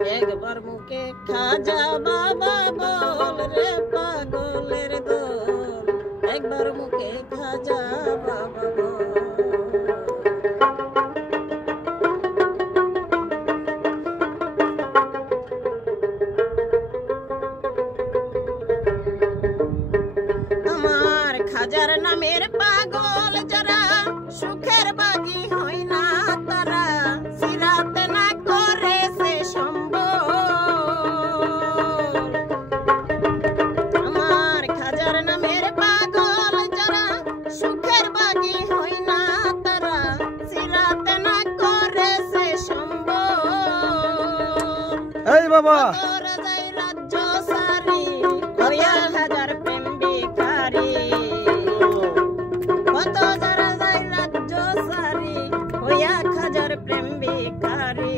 একবার মুখে খাজা বাবা বল রে পাগলের দল, একবার মুখে খাজা বাবা বল। আমার খাজার নামের পাগল যারা, সুখের বাগী হয় না তারা, সিরাতে না করে সে সম্বল। আমার খাজার নামের পাগল যারা, সুখের বাগী হয় না তারা, সিরাতে না করে সে সম্বল। এই বাবা রাজ্য সারি হইয়া হাজার প্রেম ভিখারি, কত যারা যায় রাজ্য সারি হইয়া খাজার প্রেম ভিখারি,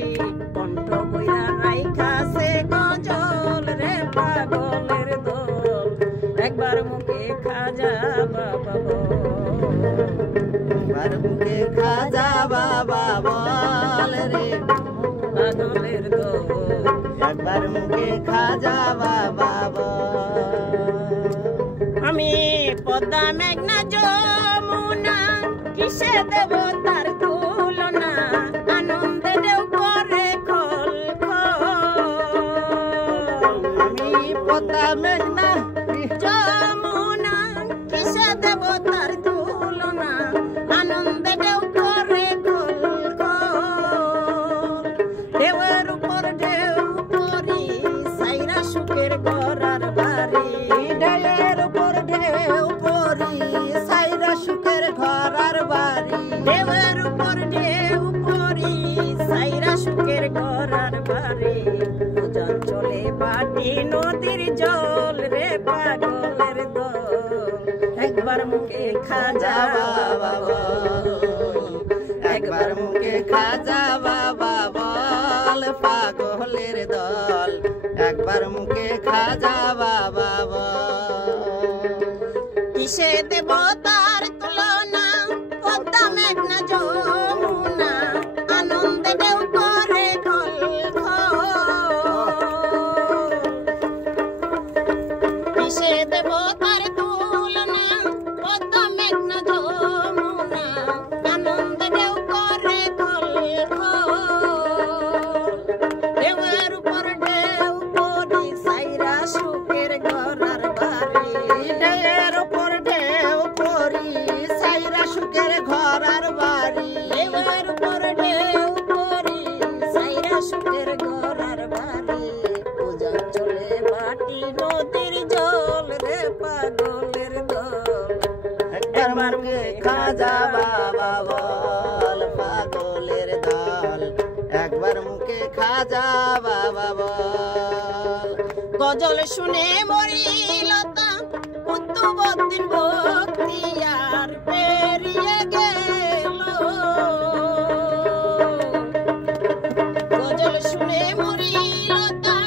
কণ্ঠ বইরা রাইখাছে গজল রে পাগলের দল, একবার মুখে খাজা বাবা বল, একবার মুখে খাজা বাবা বল রে পাগলের দল, একবার মুখে খাজা বাবা বল। আমি পদ্মা মেঘনা যমুনা কিসে দেব তার তুলনা, আনন্দে ঢেউ করে খল খল। আমি পদ্মা মেঘনা যমুনা কিসে দেব তার তুলনা, আনন্দে ঢেউ করে খল খল। ঢেউয়ের উপর ঢেউ পরি সাইরা সুখের গড়ার বাড়ি, ঢেউয়ের উপর ঢেউ পরি সাইরা সুখের ঘর আর বাড়ি, ঢেউয়ের উপর ঢেউ পরি সাইরা সুখের গড়ার বাড়ি। উজান চলে বাটি নদীর জল রে পাগলের দল, একবার মুখে খাজা বাবা বল, একবার মুখে খাজা বাবা বল পাগলের দল, একবার মুখে খাজা বাবা বল। কিসে দেব তার তুলনা, পদ্মা মেঘনা যমুনা, আনন্দে ঢেউ করে খল খল। কিসে দেব তার তুলনা, পদ্মা মেঘনা যমুনা, আনন্দে ঢেউ করে খল খল। ঢেউয়ের উপর ঢেউ পরি সাইরা সুখের গড়ার বাড়ি, ঢেউয়ের উপর ঢেউ পরি সাইরা সুখের ঘর আর বাড়ি, ঢেউয়ের উপর ঢেউ পরি সাইরা সুখের গড়ার বাড়ি। উজান চলে বাটি নদীর জল রে পাগলের দল, একবার মুখে খাজা বাবা বল পাগলের দল, একবার মুখে খাজা বাবা বল। গজল শুনে মরি লতা কুতুবউদ্দিন বখতিয়ার পেরিয়ে গেল, গজল শুনে মরি লতা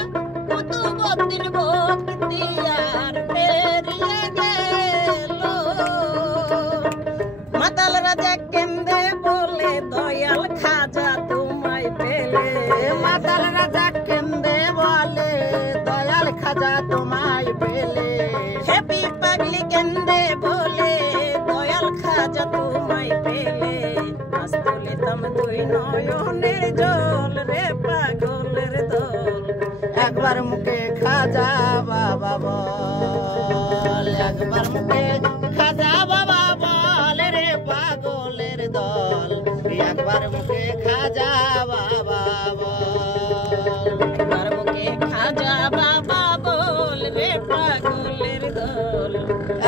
কুতুবউদ্দিন বখতিয়ার পেরিয়ে গেল। মাতাল রাজা কেন্দে বলে দয়াল খাজা তোমায় পেলে, মাতাল রাজা কেন্দে বলে দয়াল খাজা তোমায় পেলে, হ্যাপি পাগলি কেন্দে বলে দয়াল খাজা তোমায় পেলে। আজ তুলিতাম দুই নয়নের জল রে পাগলের দল, একবার মুখে খাজা বাবা বল, একবার মুখে খাজা বাবা বল রে পাগলের দল, একবার মুখে খাজা বাবা বল, একবার মুখে খাজা বাবা বল রে পাগলের দল,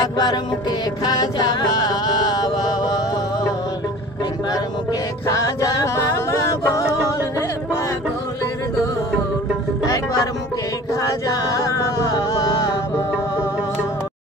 একবার মুখে খাজা বাবা বল, একবার মুখে খাজা